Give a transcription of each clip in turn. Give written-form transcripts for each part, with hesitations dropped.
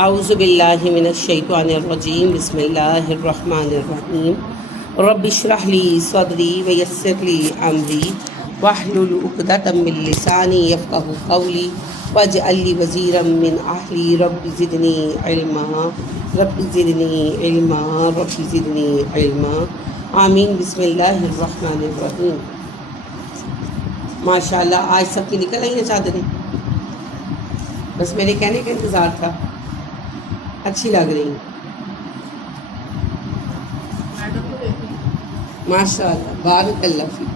اعوذ باللہ من الشیطان الرجیم بسم اللہ الرحمن الرحیم رب اشرح لی صدری ویسر لی امری واحلل عقدۃ من لسانی یفقہوا قولی واجعل لی وزیرا من اہلی رب زدنی علما رب زدنی علما رب زدنی علما آمین بسم اللہ الرحمن الرحیم۔ ماشاءاللہ آج سب کی نکل آئی ہیں چادریں، بس میرے کہنے کا انتظار تھا، اچھی لگ رہی ہیں ماشاء اللہ، بارک اللہ فیک۔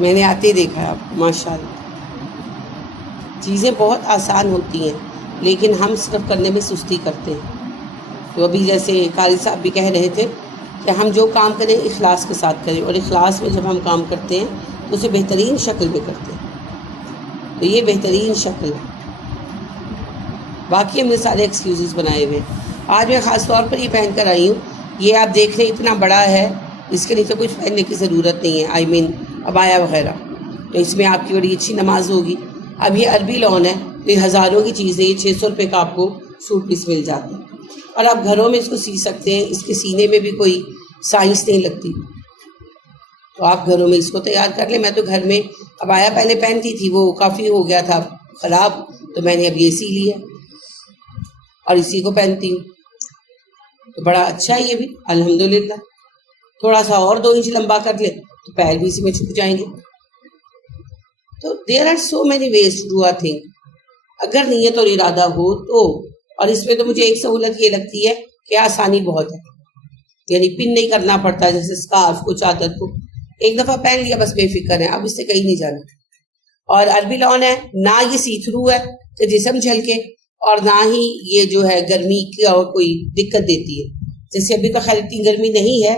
میں نے آتے دیکھا ہے آپ کو، ماشاء اللہ چیزیں بہت آسان ہوتی ہیں لیکن ہم صرف کرنے میں سستی کرتے ہیں۔ تو ابھی جیسے قاری صاحب بھی کہہ رہے تھے کہ ہم جو کام کریں اخلاص کے ساتھ کریں، اور اخلاص میں جب ہم کام کرتے ہیں تو اسے بہترین شکل میں کرتے ہیں، تو یہ بہترین شکل ہے۔ باقی ہم نے سارے ایکسکیوزز بنائے ہوئے ہیں۔ آج میں خاص طور پر یہ پہن کر آئی ہوں، یہ آپ دیکھ رہے اتنا بڑا ہے، اس کے نیچے کچھ پہننے کی ضرورت نہیں ہے، آئی مین عبایا وغیرہ، تو اس میں آپ کی بڑی اچھی نماز ہوگی۔ اب یہ عربی لون ہے، تو یہ ہزاروں کی چیز ہے، یہ 600 روپے کا آپ کو سوٹ پیس مل جاتا ہے، اور آپ گھروں میں اس کو سی سکتے ہیں۔ اس کے سینے میں بھی کوئی سائنس نہیں لگتی، تو آپ گھروں میں اس کو تیار کر لیں۔ میں تو گھر میں عبایا پہلے پہنتی تھی، وہ کافی ہو گیا تھا خراب، تو میں نے اب یہ سی لیا اور اسی کو پہنتی ہوں، تو بڑا اچھا ہے یہ بھی الحمدللہ۔ تھوڑا سا اور 2 انچ لمبا کر لیں تو پیر بھی اسی میں چھپ جائیں گے۔ تو there are so many ways to do a thing, اگر نیت اور ارادہ ہو تو۔ اور اس میں تو مجھے ایک سہولت یہ لگتی ہے کہ آسانی بہت ہے، یعنی پن نہیں کرنا پڑتا، جیسے اسکارف کو، چادر کو ایک دفعہ پہن لیا بس بے فکر ہے، اب اس سے کہیں نہیں جانا۔ اور عربی لون ہے، نہ یہ سی تھرو ہے کہ جسم جھلکے، اور نہ ہی یہ جو ہے گرمی کی کوئی دقت دیتی ہے۔ جیسے ابھی تو خیر اتنی گرمی نہیں ہے،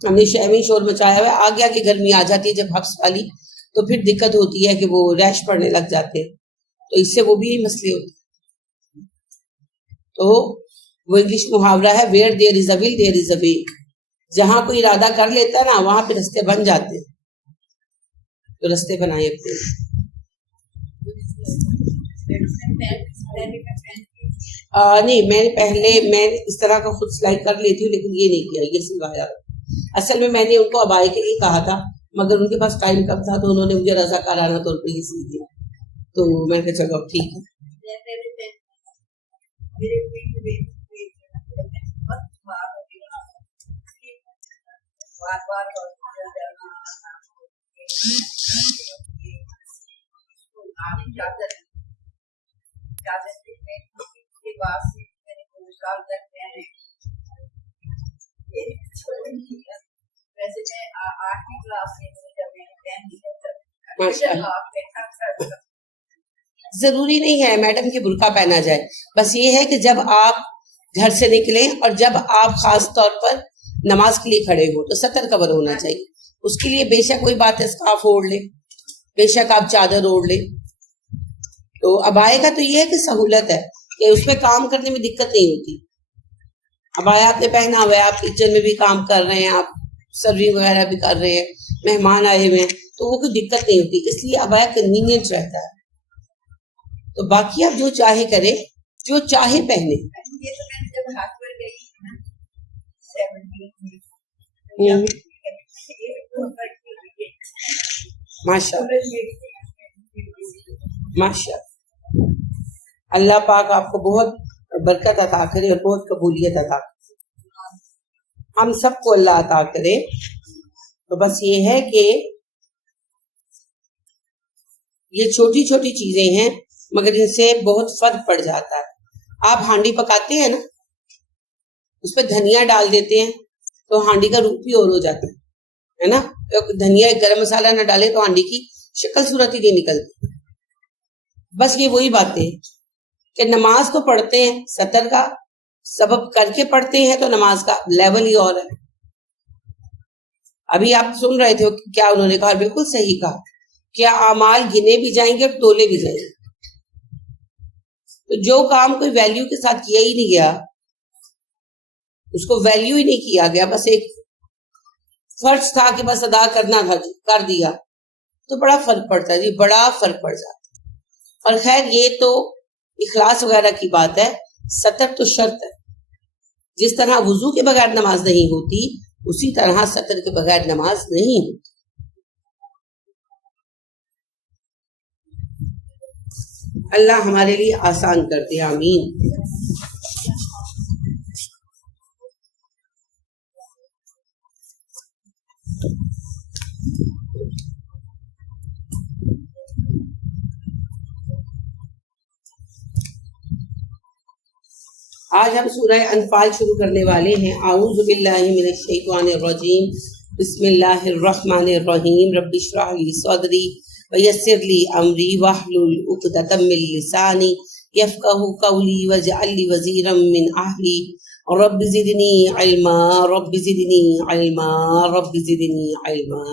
ہم نے شہر میں شور مچایا ہوا ہے، آگے آگے گرمی آ جاتی ہے جب حبس والی، تو پھر دقت ہوتی ہے کہ وہ ریش پڑنے لگ جاتے ہیں، تو اس سے وہ بھی مسئلے ہوتے ہیں۔ تو وہ انگلش محاورہ ہے ویئر دیر از اے ول دیر از اے وے، جہاں کوئی ارادہ کر لیتا ہے نا وہاں پہ رستے بن جاتے ہیں، تو رستے بنائے اپنے۔ نہیں، میں اس طرح کا خود سلائی کر لیتی ہوں، لیکن یہ نہیں کیا، یہ سلوایا۔ اصل میں نے ان کو عبائے کے لیے کہا تھا، مگر ان کے پاس ٹائم کم تھا، تو انہوں نے مجھے رضاکارانہ طور پہ یہ سی دیا، تو میں نے کہا چلو اب ٹھیک ہے۔ ضروری نہیں ہے میڈم کہ برقع پہنا جائے، بس یہ ہے کہ جب آپ گھر سے نکلیں اور جب آپ خاص طور پر نماز کے لیے کھڑے ہو تو سطر کور ہونا چاہیے۔ اس کے لیے بے شک کوئی بات ہے اسکارف اوڑھ لیں، بے شک آپ چادر اوڑھ لیں۔ تو عبایا کا تو یہ ہے کہ سہولت ہے کہ اس میں کام کرنے میں دقت نہیں ہوتی۔ عبایا آپ نے پہنا ہوا ہے، آپ کچن میں بھی کام کر رہے ہیں، آپ سرونگ وغیرہ بھی کر رہے ہیں، مہمان آئے ہوئے ہیں، تو وہ کوئی دقت نہیں ہوتی، اس لیے عبایا کنوینئنٹ رہتا ہے۔ تو باقی آپ جو چاہے کریں، جو چاہے پہنے۔ ماشاء ماشاء اللہ پاک آپ کو بہت برکت عطا کرے اور بہت قبولیت عطا کرے، ہم سب کو اللہ عطا کرے۔ تو بس یہ ہے کہ یہ چھوٹی چھوٹی چیزیں ہیں مگر ان سے بہت فرق پڑ جاتا ہے۔ آپ ہانڈی پکاتے ہیں نا، اس پہ دھنیا ڈال دیتے ہیں تو ہانڈی کا روپ بھی اور ہو جاتا ہے نا۔ دھنیا گرم مسالہ نہ ڈالے تو ہانڈی کی شکل صورت ہی نہیں نکلتی۔ بس یہ وہی باتیں کہ نماز تو پڑھتے ہیں، سطر کا سبب کر کے پڑھتے ہیں تو نماز کا لیول ہی اور ہے۔ ابھی آپ سن رہے تھے کیا انہوں نے کہا، بالکل صحیح کہا، کیا اعمال گنے بھی جائیں گے اور تولے بھی جائیں گے۔ تو جو کام کوئی ویلیو کے ساتھ کیا ہی نہیں گیا، اس کو ویلیو ہی نہیں کیا گیا، بس ایک فرض تھا کہ بس ادا کرنا تھا، کر دیا، تو بڑا فرق پڑتا ہے جی، بڑا فرق پڑ جاتا ہے۔ اور خیر یہ تو اخلاص وغیرہ کی بات ہے، سطر تو شرط ہے. جس طرح وضو کے بغیر نماز نہیں ہوتی، اسی طرح سطر کے بغیر نماز نہیں ہوتی. اللہ ہمارے لیے آسان کر دے، آمین. آج ہم سورہ انفال شروع کرنے والے ہیں. اعوذ باللہ من الشیطان الرجیم، بسم اللہ الرحمن الرحیم. رب اشرح لی صدری ویسر لی امری واحلل عقدۃ من لسانی یفقہوا قولی واجعل لی وزیرا من اہلی رب زدنی علما رب زدنی علما رب زدنی علما.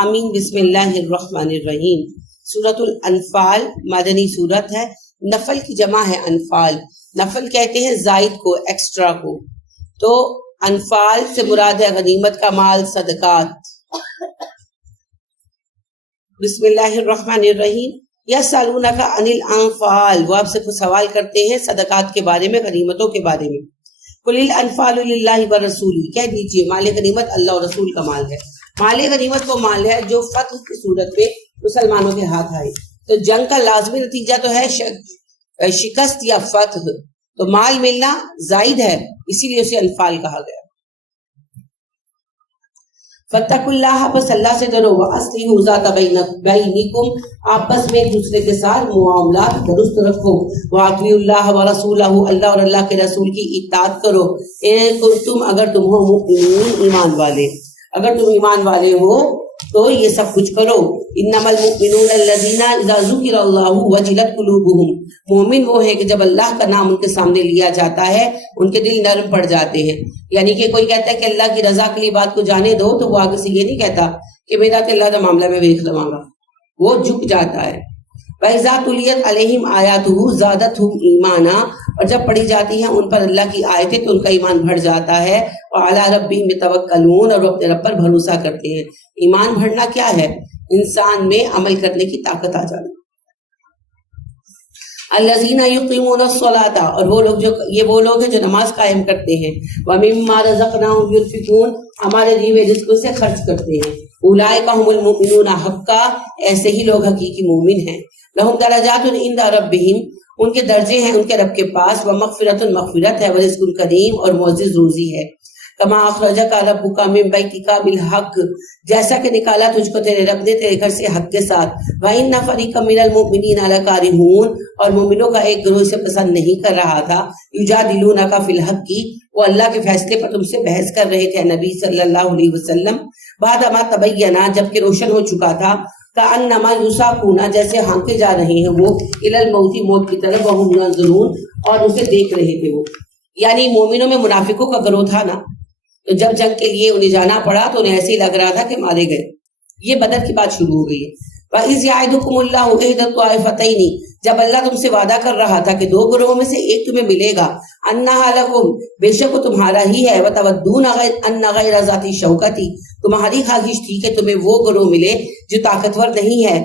آمین. بسم اللہ الرحمن الرحیم. سورۃ الانفال مدنی سورت ہے. نفل کی جمع ہے انفال. نفل کہتے ہیں زائد کو، ایکسٹرا کو. تو انفال سے مراد ہے غنیمت کا مال، صدقات. بسم اللہ الرحمن الرحیم. یسألونک عن الانفال، وہ آپ سے کچھ سوال کرتے ہیں صدقات کے بارے میں، غنیمتوں کے بارے میں. قل الانفال للہ ورسولہ، کہہ دیجئے مال غنیمت اللہ اور رسول کا مال ہے. مال غنیمت وہ مال ہے جو فتح کی صورت میں مسلمانوں کے ہاتھ آئے. تو جنگ کا لازمی نتیجہ تو ہے شکست یا فتح. تو مال ملنا زائد ہے، اسی لیے اسے انفال کہا گیا. فاتقوا اللہ، بس اللہ سے ڈرو. واصلحوا ذات بینکم، آپس میں ایک دوسرے کے ساتھ معاملات درست رکھو. واطیعوا اللہ ورسولہ، اللہ اور اللہ کے رسول کی اطاعت کرو. ان کنتم، اگر تم ہو مؤمنین، ایمان والے. اگر تم ایمان والے ہو تو یہ سب کچھ کرو. انما المؤمنون الذین اذا ذکر اللہ وجلت قلوبہم، مومن وہ ہے کہ جب اللہ کا نام ان کے سامنے لیا جاتا ہے ان کے دل نرم پڑ جاتے ہیں. یعنی کہ کوئی کہتا ہے کہ اللہ کی رضا کے لیے بات کو جانے دو، تو وہ آگے سے یہ نہیں کہتا کہ میرا تو اللہ کا معاملہ میں دیکھ لوں گا، وہ جھک جاتا ہے. وَإِذَا تُلِيَتْ عَلَيْهِمْ آيَاتُهُ زَادَتْهُمْ إِيمَانًا، اور جب پڑھی جاتی ہیں ان پر اللہ کی آیتیں تو ان کا ایمان بڑھ جاتا ہے. وَعَلَىٰ رَبِّهِمْ يَتَوَكَّلُونَ، اور وہ اپنے رب پر بھروسہ کرتے ہیں. ایمان بڑھنا کیا ہے؟ انسان میں عمل کرنے کی طاقت آ جانا. الذین یقیمون الصلاۃ، اور وہ لوگ جو یہ وہ لوگ ہیں جو نماز قائم کرتے ہیں. ومما رزقناہم ینفقون، ہمارے دیے ہوئے رزق سے خرچ کرتے ہیں. اولئک هم المؤمنون حقا، ایسے ہی لوگ حقیقی مومن ہیں. لہم درجات عند ربہم، ان کے درجے ہیں ان کے رب کے پاس. ومغفرۃ، مغفرت ہے. ورزق کریم، اور معزز روزی ہے. کما اخرجک ربک من بیتک بالحق، جیسا کہ نکالا تجھ کو تیرے رب نے تیرے گھر سے حق کے ساتھ. وَإِنَّ فَرِيقًا مِّنَ الْمُؤْمِنِينَ لَكَارِهُونَ، اور مومنوں کا ایک گروہ اسے پسند نہیں کر رہا تھا. یجادلونک فی الحق، وہ اللہ کے فیصلے پر تم سے بحث کر رہے تھے نبی صلی اللہ علیہ وسلم. بعد ما تبینہ، جبکہ روشن ہو چکا تھا. کأنما یساقون، جیسے ہانکے جا رہے ہیں وہ الی الموت، موت کی طرف. وہم ینظرون، اور اسے دیکھ رہے تھے وہ. یعنی مومنوں میں منافقوں کا گروہ تھا نا، تو جب جنگ کے لیے انہیں جانا پڑا تو انہیں ایسے ہی لگ رہا تھا کہ مارے گئے. یہ بدر کی بات شروع ہو گئی ہے. وَإِذْ يَعِدُكُمُ اللَّهُ إِحْدَى الطَّائِفَتَيْنِ، جب اللہ تم سے وعدہ کر رہا تھا کہ دو گروہوں میں سے ایک تمہیں ملے گا. أَنَّهَا لَكُمْ، بے شک وہ تمہارا ہی ہے. وَتَوَدُّونَ أَنَّ غَيْرَ ذَاتِ الشَّوْكَةِ، تمہاری خواہش تھی کہ تمہیں وہ گروہ ملے جو طاقتور نہیں ہے.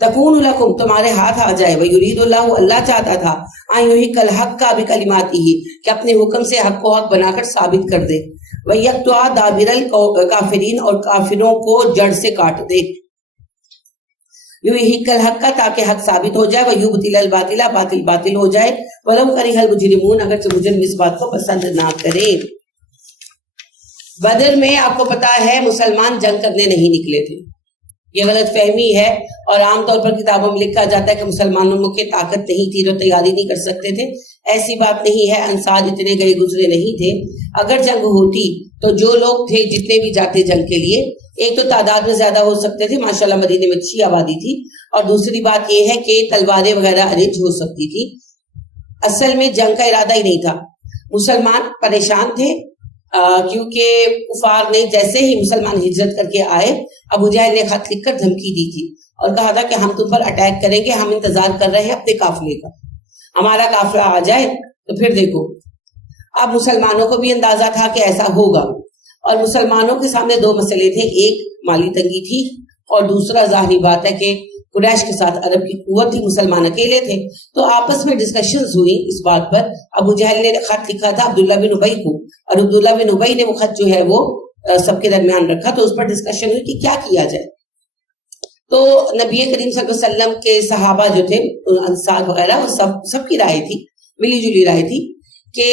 تکون لکم، تمہارے ہاتھ آ جائے. ویرید اللہ، اللہ چاہتا تھا ان یحق الحق بکلماتہ، کہ اپنے حکم سے حق کو حق بنا کر ثابت کر دے. ویقطع دابر الکافرین، اور کافروں کو جڑ سے کاٹ دے. یحق الحق، تاکہ حق ثابت ہو جائے. ویبطل الباطل، باطل باطل ہو جائے. ولو کرہ المجرمون، اگرچہ مجرم اس بات کو پسند نہ کرے. بدر میں آپ کو پتا ہے مسلمان جنگ کرنے نہیں نکلے تھے. یہ غلط فہمی ہے، اور عام طور پر کتابوں میں لکھا جاتا ہے کہ مسلمانوں کی طاقت نہیں تھی، جو تیاری نہیں کر سکتے تھے. ایسی بات نہیں ہے. انصار اتنے گئے گزرے نہیں تھے. اگر جنگ ہوتی تو جو لوگ تھے جتنے بھی جاتے جنگ کے لیے، ایک تو تعداد میں زیادہ ہو سکتے تھے، ماشاءاللہ مدینے میں اچھی آبادی تھی. اور دوسری بات یہ ہے کہ تلواریں وغیرہ ارینج ہو سکتی تھی. اصل میں جنگ کا ارادہ ہی نہیں تھا. مسلمان پریشان تھے کیونکہ کفار نے جیسے ہی مسلمان ہجرت کر کے آئے، ابو جہل نے خط لکھ کر دھمکی دی تھی اور کہا تھا کہ ہم تم پر اٹیک کریں گے، ہم انتظار کر رہے ہیں اپنے قافلے کا، ہمارا قافلہ آ جائے تو پھر دیکھو. اب مسلمانوں کو بھی اندازہ تھا کہ ایسا ہوگا، اور مسلمانوں کے سامنے دو مسئلے تھے. ایک مالی تنگی تھی، اور دوسرا ظاہری بات ہے کہ قریش کے ساتھ عرب کی قوت تھی، مسلمان اکیلے تھے. تو آپس میں ڈسکشنز ہوئی اس بات پر. ابو جہل نے خط لکھا تھا عبداللہ بن ابی کو، اور عبداللہ بن ابی نے وہ خط جو ہے وہ سب کے درمیان رکھا. تو اس پر ڈسکشن ہوئی کہ کیا کیا جائے. تو نبی کریم صلی اللہ علیہ وسلم کے صحابہ جو تھے انصار وغیرہ، وہ سب کی رائے تھی، ملی جلی رائے تھی کہ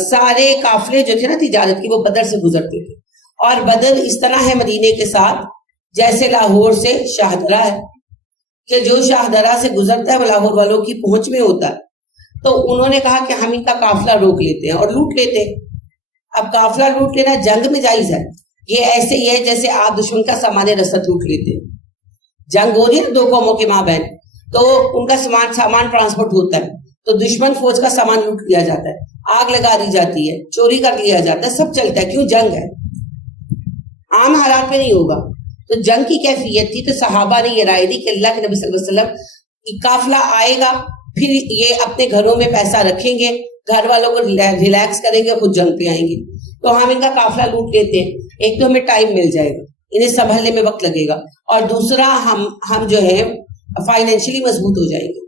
سارے قافلے جو تھے نا تجارت کی، وہ بدر سے گزرتے تھے. اور بدر اس طرح ہے مدینے کے ساتھ جیسے لاہور سے شاہدرہ ہے، کہ جو شاہدرہ سے گزرتا ہے وہ لاہور والوں کی پہنچ میں ہوتا ہے. تو انہوں نے کہا کہ ہم ان کا قافلہ روک لیتے ہیں اور لوٹ لیتے ہیں. اب قافلہ لوٹ لینا جنگ میں جائز ہے. یہ ایسے ہی ہے جیسے آپ دشمن کا سامان رسد لوٹ لیتے ہیں. جنگ ہو رہی ہے دو قوموں کے مابین، تو ان کا سامان ٹرانسپورٹ ہوتا ہے، تو دشمن فوج کا سامان لوٹ لیا جاتا ہے، آگ لگا دی جاتی ہے، چوری کر لیا جاتا ہے، سب چلتا ہے. کیوں؟ جنگ ہے. عام حالات میں نہیں ہوگا. تو جنگ کی کیفیت تھی. تو صحابہ نے یہ رائے دی کہ اللہ کے نبی صلی اللہ علیہ وسلم قافلہ آئے گا، پھر یہ اپنے گھروں میں پیسہ رکھیں گے، گھر والوں کو ریلیکس کریں گے، خود جنگ پہ آئیں گے. تو ہم ان کا قافلہ لوٹ لیتے ہیں. ایک تو ہمیں ٹائم مل جائے گا، انہیں سنبھلنے میں وقت لگے گا، اور دوسرا ہم جو ہے فائنینشلی مضبوط ہو جائیں گے.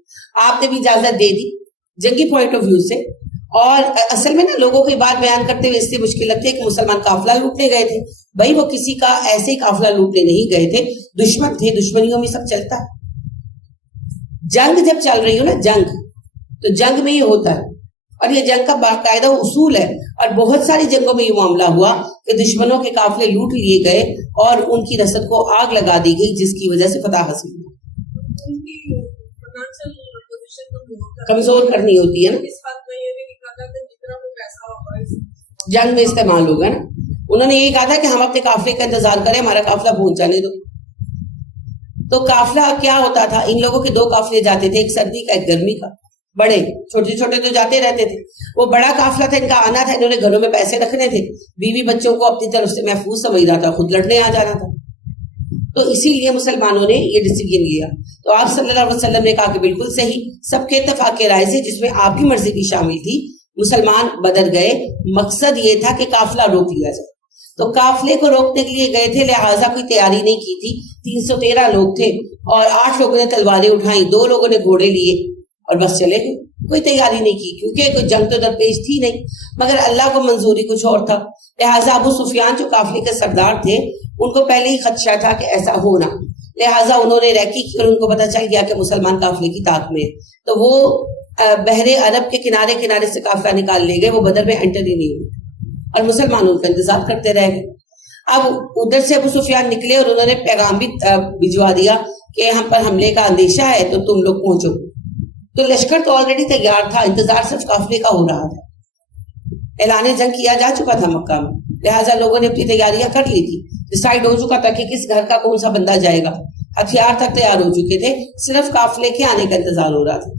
آپ نے بھی اجازت دے دی جنگی پوائنٹ آف ویو سے. اور اصل میں نا لوگوں کی بات بیان کرتے ہوئے اس سے مشکل لگتی ہے کہ مسلمان قافلہ لوٹنے گئے تھے. بھائی وہ کسی کا ایسے ہی قافلہ لوٹنے نہیں گئے تھے، دشمن تھے، دشمنیوں میں سب چلتا ہے. جنگ جب چل رہی ہو نا، جنگ تو جنگ میں یہ ہوتا ہے، اور یہ جنگ کا باقاعدہ اصول ہے. اور بہت ساری جنگوں میں یہ معاملہ ہوا کہ دشمنوں کے قافلے لوٹ لیے گئے اور ان کی رسد کو آگ لگا دی گئی، جس کی وجہ سے فتح حاصل ہوئی. کمزور کرنی ہوتی ہے نا، جنگ میں استعمال ہوگا نا. انہوں نے یہ کہا تھا کہ ہم اپنے قافلے کا انتظار کریں، ہمارا قافلہ پہنچ جانے دو. تو قافلہ کیا ہوتا تھا؟ ان لوگوں کے دو قافلے جاتے تھے، ایک سردی کا ایک گرمی کا. بڑے چھوٹے چھوٹے تو جاتے رہتے تھے. وہ بڑا قافلہ تھا، ان کا آنا تھا، انہوں نے گھروں میں پیسے رکھنے تھے، بیوی بچوں کو اپنی طرف سے محفوظ سمجھنا تھا، خود لڑنے آ جانا تھا. تو اسی لیے مسلمانوں نے یہ ڈیسیجن لیا. تو آپ صلی اللہ علیہ وسلم نے کہا کہ بالکل صحیح. سب کے اتفاق کے رائے سے، جس میں آپ کی مرضی بھی شامل تھی، مسلمان بدر گئے. مقصد یہ تھا کہ قافلہ روک لیا جائے. تو قافلے کو روکنے کے لیے گئے تھے، لہٰذا کوئی تیاری نہیں کی تھی. 313 لوگ تھے اور 8 لوگوں نے تلواریں اٹھائیں، 2 لوگوں نے گھوڑے لیے اور بس چلے گئے. کوئی تیاری نہیں کی، کیونکہ کوئی جنگ تو درپیش تھی نہیں. مگر اللہ کو منظوری کچھ اور تھا. لہٰذا ابو سفیان جو قافلے کے سردار تھے، ان کو پہلے ہی خدشہ تھا کہ ایسا ہونا. لہٰذا انہوں نے ریکی کی اور ان کو پتہ چل گیا کہ مسلمان قافلے کی طاق میں. تو وہ بحر عرب کے کنارے کنارے سے قافلہ نکال لے گئے. وہ بدر میں انٹر ہی نہیں ہوئے اور مسلمان ان کا انتظار کرتے رہ گئے. اب ادھر سے ابو سفیان نکلے اور انہوں نے پیغام بھی بھجوا دیا کہ ہم پر حملے کا اندیشہ ہے، تو تم لوگ پہنچو. تو لشکر تو آلریڈی تیار تھا، انتظار صرف قافلے کا ہو رہا تھا. اعلان جنگ کیا جا چکا تھا مکہ میں، لہٰذا لوگوں نے اپنی تیاریاں کر لی تھی. ڈیسائیڈ ہو چکا تھا کہ کس گھر کا کون سا بندہ جائے گا. ہتھیار تک تیار ہو چکے تھے، صرف قافلے کے آنے کا انتظار ہو رہا تھا.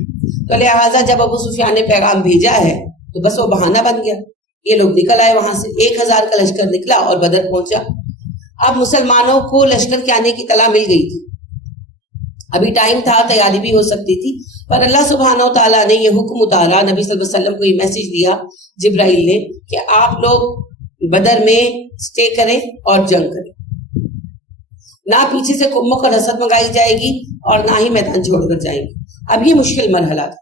تو لہٰذا جب ابو سفیان نے پیغام بھیجا ہے تو بس وہ بہانہ بن گیا. یہ لوگ نکل آئے وہاں سے، 1000 کا لشکر نکلا اور بدر پہنچا. اب مسلمانوں کو لشکر کے آنے کی اطلاع مل گئی تھی. ابھی ٹائم تھا، تیاری بھی ہو سکتی تھی، پر اللہ سبحانہ و تعالیٰ نے یہ حکم اتارا، نبی صلی اللہ علیہ وسلم کو یہ میسج دیا جبرائیل نے کہ آپ لوگ بدر میں سٹے کریں اور جنگ کریں. نہ پیچھے سے قوموں کا رسد منگائی جائے گی اور نہ ہی میدان چھوڑ کر جائیں گے. اب یہ مشکل مرحلہ تھا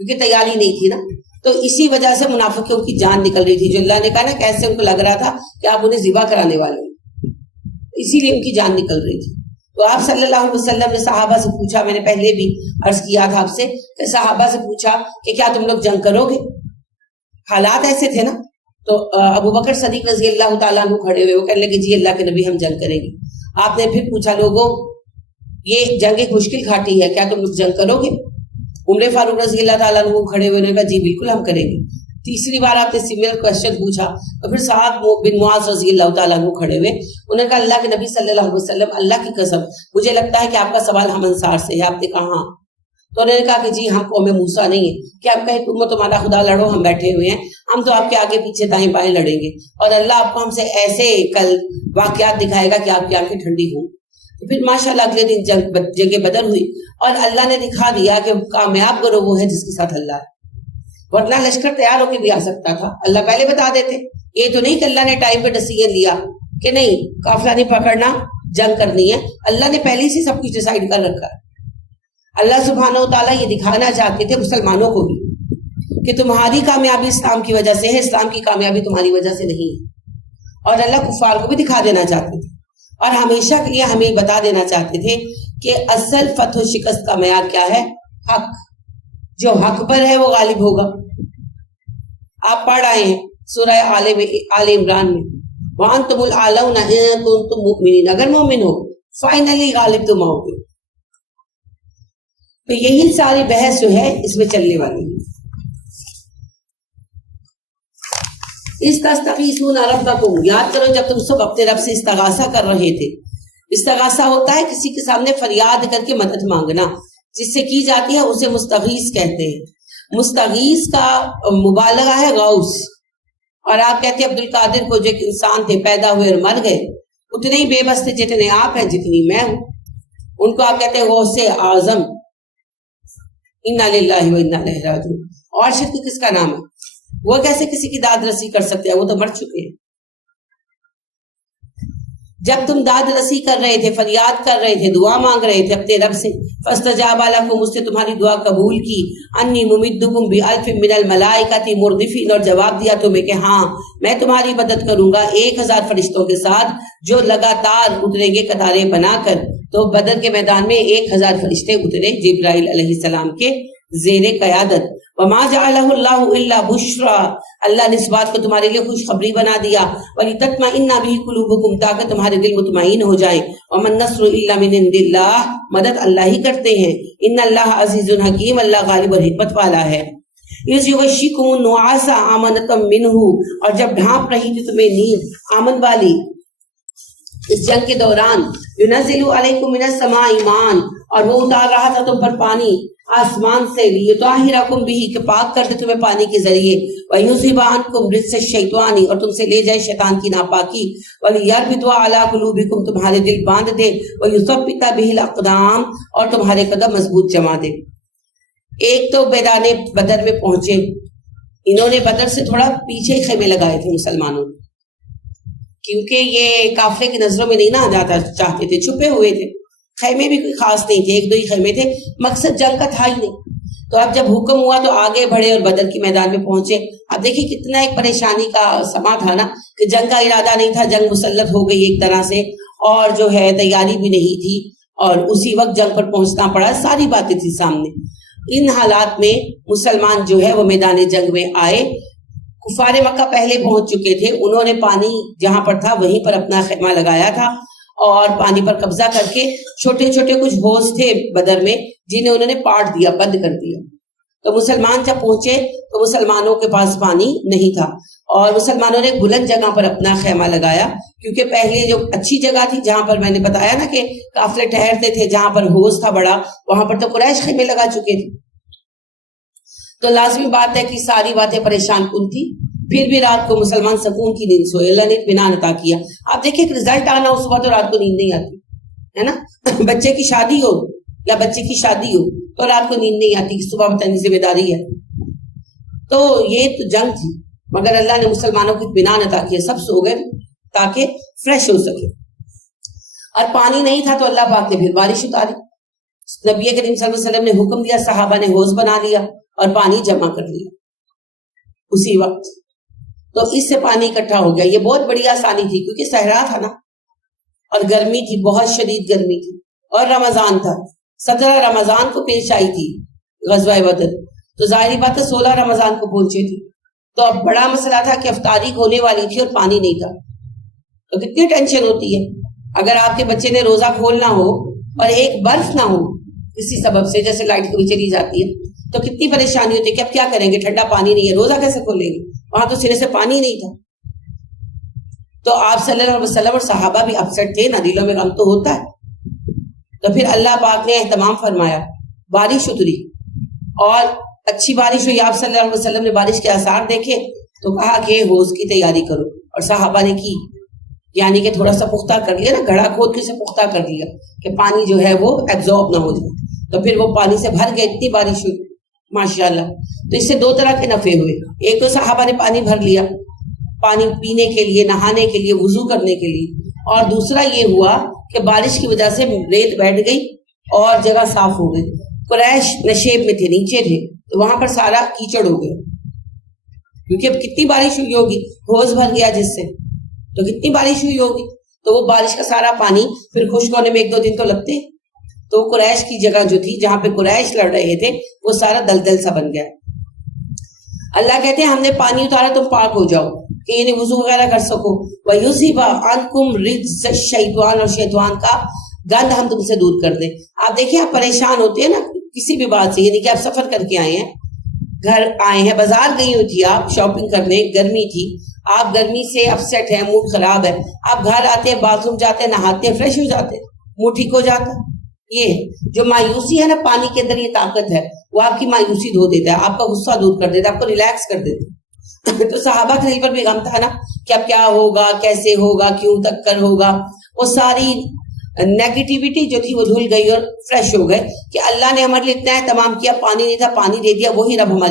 کیونکہ تیاری نہیں تھی نا. تو اسی وجہ سے منافقوں کی جان نکل رہی تھی. جو اللہ نے کہا نا کیسے ان کو لگ رہا تھا کہ آپ انہیں ذبح کرانے والے ہیں، اسی لیے ان کی جان نکل رہی تھی. تو آپ صلی اللہ علیہ وسلم نے صحابہ سے پوچھا، میں نے پہلے بھی عرض کیا تھا آپ سے کہ صحابہ سے پوچھا کہ کیا تم لوگ جنگ کرو گے؟ حالات ایسے تھے نا. تو ابو بکر صدیق رضی اللہ تعالیٰ عنہ کھڑے ہوئے، وہ کہنے لگے جی اللہ کے نبی ہم جنگ کریں گے. آپ نے پھر پوچھا لوگوں یہ جنگ ایک مشکل گھاٹی ہے، کیا تم لوگ جنگ کرو گے؟ عمر فاروق رضی اللہ تعالیٰ عنہ کھڑے ہوئے نے کہا جی بالکل ہم کریں گے. تیسری بار آپ نے سملر کوشچن پوچھا تو پھر سعد بن معاذ رضی اللہ تعالیٰ عنہ کھڑے ہوئے، انہوں نے کہا اللہ کے نبی صلی اللہ علیہ وسلم اللہ کی قسم مجھے لگتا ہے کہ آپ کا سوال ہم انصار سے ہے. آپ نے کہا ہاں. تو انہوں نے کہا کہ جی ہم قوم موسیٰ نہیں ہیں کہ آپ کہیں تم تمہارا خدا لڑو، ہم بیٹھے ہوئے ہیں، ہم تو آپ کے آگے پیچھے دائیں بائیں لڑیں گے اور اللہ آپ کو ہم سے ایسے کل واقعات دکھائے گا کہ آپ کی آنکھیں ٹھنڈی ہوں. تو پھر ماشاءاللہ اگلے دن جنگ بدر ہوئی اور اللہ نے دکھا دیا کہ کامیاب گروہ وہ ہے جس کے ساتھ اللہ ہے. ورنہ لشکر تیار ہو کے بھی آ سکتا تھا، اللہ پہلے بتا دیتے. یہ تو نہیں کہ اللہ نے ٹائم پہ ڈیسیژن لیا کہ نہیں قافلہ نہیں پکڑنا، جنگ کرنی ہے، اللہ نے پہلے سے سب کچھ ڈیسائیڈ کر رکھا ہے۔ اللہ سبحانہ و تعالیٰ یہ دکھانا چاہتے تھے مسلمانوں کو بھی کہ تمہاری کامیابی اسلام کی وجہ سے ہے، اسلام کی کامیابی تمہاری وجہ سے نہیں ہے، اور اللہ کفار کو بھی دکھا دینا چاہتے تھے، اور ہمیشہ کے لیے ہمیں بتا دینا چاہتے تھے کہ اصل فتح و شکست کا معیار کیا ہے؟ حق۔ جو حق پر ہے وہ غالب ہوگا۔ آپ پڑھ آئے ہیں سورہ آل عمران میں، وَأَنْتُمُ الْأَعْلَوْنَ إِن كُنتُم مُؤْمِنِينَ، اگر مومن ہو فائنلی غالب تم آؤ گے۔ تو یہی ساری بحث جو ہے اس میں چلنے والی ہے۔ استغیثون ربکم، یاد کرو جب تم سب اپنے رب سے استغاثہ کر رہے تھے۔ استغاثہ ہوتا ہے کسی کے سامنے فریاد کر کے مدد مانگنا، جس سے کی جاتی ہے اسے مستغیث کہتے ہیں۔ مستغیث کا مبالغہ ہے غوث، اور آپ کہتے ہیں عبد القادر کو جو ایک انسان تھے پیدا ہوئے اور مر گئے، اتنے ہی بے بس تھے جتنے آپ ہیں جتنی میں ہوں، ان کو آپ کہتے ہیں غوث اعظم۔ انا للہ و انا الیہ راجعون۔ اور شرک کس کا نام ہے؟ وہ کیسے کسی کی داد رسی کر سکتے ہیں؟ وہ تو مر چکے ہیں۔ جب تم داد رسی کر رہے تھے، فریاد کر رہے تھے، دعا مانگ رہے تھے اپنے رب سے، فاستجاب لکم، اس نے تمہاری دعا قبول کی، انی ممدکم بألف من الملائکۃ مردفین، اور جواب دیا تمہیں کہ ہاں میں تمہاری مدد کروں گا 1000 فرشتوں کے ساتھ جو لگاتار اتریں گے قطاریں بنا کر۔ تو بدر کے میدان میں 1000 فرشتے اترے جبرائیل علیہ السلام کے زیر قیادت۔ وما جعلہ اللہ الا بشرا، اللہ نے اس بات کو تمہارے لیے خوشخبری بنا دیا، ولتطمئن بہ قلوبکم، تاکہ تمہارے دل مطمئن ہو جائیں۔ وما النصر الا من عند اللہ، مدد اللہ ہی کرتے ہیں۔ ان اللہ عزیز حکیم، اللہ غالب اور حکمت والا ہے۔ اذ یغشیکم النعاس امنۃ منہ، اور جب ڈھانپ رہی تھی تمہیں نیند امن والی اس جنگ کے دوران، ینزل علیکم من السماء ماء، اور وہ اتار رہا تھا تم پر پانی آسمان سے، لیطہرکم بہ، کہ پاک کر دے تمہیں پانی کے ذریعے، ویذھب عنکم رجس الشیطان، اور تم سے لے جائے شیطان کی ناپاکی، ولیربط علی قلوبکم، تمہارے دل باندھ دے، ویثبت بہ الاقدام، اور تمہارے قدم مضبوط جما دے۔ ایک تو میدان بدر میں پہنچے، انہوں نے بدر سے تھوڑا پیچھے خیمے لگائے تھے مسلمانوں، کیونکہ یہ کافرے کی نظروں میں نہیں نہ آ جاتا چاہتے تھے، چھپے ہوئے تھے، خیمے بھی کوئی خاص نہیں تھے، 1-2 ہی خیمے تھے، مقصد جنگ کا تھا ہی نہیں۔ تو اب جب حکم ہوا تو آگے بڑھے اور بدر کے میدان میں پہنچے۔ اب دیکھیں کتنا ایک پریشانی کا سما تھا نا، کہ جنگ کا ارادہ نہیں تھا، جنگ مسلط ہو گئی ایک طرح سے، اور جو ہے تیاری بھی نہیں تھی، اور اسی وقت جنگ پر پہنچنا پڑا، ساری باتیں تھی سامنے۔ ان حالات میں مسلمان جو ہے وہ میدان جنگ میں آئے۔ کفار مکہ پہلے پہنچ چکے تھے، انہوں نے پانی جہاں پر تھا وہیں پر اپنا خیمہ لگایا تھا، اور پانی پر قبضہ کر کے چھوٹے چھوٹے کچھ حوض تھے بدر میں جنہیں انہوں نے پاٹ دیا، بند کر دیا۔ تو مسلمان جب پہنچے تو مسلمانوں کے پاس پانی نہیں تھا، اور مسلمانوں نے بلند جگہ پر اپنا خیمہ لگایا، کیونکہ پہلے جو اچھی جگہ تھی جہاں پر میں نے بتایا نا کہ قافلے ٹھہرتے تھے، جہاں پر حوض تھا بڑا، وہاں پر تو قریش خیمے لگا چکے تھے۔ تو لازمی بات ہے کہ ساری باتیں پریشان کن تھی، پھر بھی رات کو مسلمان سکون کی نیند سوئے، اللہ نے اطمینان عطا کیا۔ آپ دیکھیں ایک رزلٹ آنا ہو صبح تو رات کو نیند نہیں آتی ہے نا، بچے کی شادی ہو یا بچے کی شادی ہو تو رات کو نیند نہیں آتی، صبح بتانے ذمہ داری ہے۔ تو یہ تو جنگ تھی، مگر اللہ نے مسلمانوں کو اطمینان عطا کیا، سب سو گئے تاکہ فریش ہو سکے۔ اور پانی نہیں تھا تو اللہ پاک نے پھر بارش اتاری، نبی کریم صلی اللہ علیہ وسلم نے حکم دیا، صحابہ نے حوض بنا لیا اور پانی جمع کر لیا اسی وقت، تو اس سے پانی اکٹھا ہو گیا۔ یہ بہت بڑی آسانی تھی، کیونکہ صحرا تھا نا، اور گرمی تھی، بہت شدید گرمی تھی، اور رمضان تھا، 17 رمضان کو پیش آئی تھی غزوہ بدر، تو ظاہری بات ہے 16 رمضان کو پہنچے تھے، تو اب بڑا مسئلہ تھا کہ افطاری ہونے والی تھی اور پانی نہیں تھا، تو کتنی ٹینشن ہوتی ہے اگر آپ کے بچے نے روزہ کھولنا ہو اور ایک برف نہ ہو کسی سبب سے، جیسے لائٹ کبھی چلی جاتی ہے تو کتنی پریشانی ہوتی ہے کہ اب کیا کریں گے، ٹھنڈا پانی نہیں ہے، روزہ کیسے کھولیں گے، وہاں تو سرے سے پانی نہیں تھا۔ تو آپ صلی اللہ علیہ وسلم اور صحابہ بھی اپسٹ تھے نا، دلوں میں غم تو ہوتا ہے۔ تو پھر اللہ پاک نے اہتمام فرمایا، بارش اتری، اور اچھی بارش ہوئی، آپ صلی اللہ علیہ وسلم نے بارش کے آثار دیکھے تو کہا کہ حوض کی تیاری کرو، اور صحابہ نے کی، یعنی کہ تھوڑا سا پختہ کر لیا نا، گھڑا کھود کے سے پختہ کر لیا کہ پانی جو ہے وہ ایبزارب نہ ہو جائے، تو پھر وہ پانی سے بھر گئے، اتنی بارش ہوئی ماشاءاللہ۔ تو اس سے 2 طرح کے نفع ہوئے، ایک تو صحابہ نے پانی بھر لیا، پانی پینے کے لیے، نہانے کے لیے، وضو کرنے کے لیے، اور دوسرا یہ ہوا کہ بارش کی وجہ سے ریت بیٹھ گئی اور جگہ صاف ہو گئی. قریش نشیب میں تھے, نیچے تھے, تو وہاں پر سارا کیچڑ ہو گیا, کیونکہ اب کتنی بارش ہوئی ہوگی, حوض بھر گیا جس سے, تو کتنی بارش ہوئی ہوگی, تو وہ بارش کا سارا پانی پھر خشک ہونے میں 1-2 دن تو لگتے. تو قریش کی جگہ جو تھی جہاں پہ قریش لڑ رہے تھے وہ سارا دلدل سا بن گیا. اللہ کہتے ہیں ہم نے پانی اتارا تم پاک ہو جاؤ کہ یعنی وضو وغیرہ کر سکو. وَيُذْهِبَ عَنْكُمْ رِجْزَ الشَّيْطَانِ, اور شیطان کا گند ہم تم سے دور کر دیں. آپ دیکھیں آپ پریشان ہوتے ہیں نا کسی بھی بات سے, یعنی کہ آپ سفر کر کے آئے ہیں, گھر آئے ہیں, بازار گئی ہوئی تھی آپ شاپنگ کرنے, گرمی تھی, آپ گرمی سے اپسیٹ ہیں, موڈ خراب ہے, آپ گھر آتے ہیں, باتھ روم جاتے ہیں, نہاتے ہیں, فریش ہو جاتے ہیں, موڈ ٹھیک ہو جاتا ہے. یہ جو مایوسی ہے نا, پانی کے اندر یہ طاقت ہے, وہ آپ کی مایوسی دھو دیتا ہے, آپ کا غصہ دور کر دیتا ہے, آپ کو ریلیکس کر دیتا ہے. تو صحابہ کے دل پر بھی غم تھا نا کہ اب کیا ہوگا, کیسے ہوگا, کیوں تک کر ہوگا. وہ ساری نیگیٹیوٹی جو تھی وہ دھل گئی اور فریش ہو گئے کہ اللہ نے ہمارے لیے اتنا اہتمام کیا, پانی نہیں تھا پانی دے دیا, وہی رب ہمارے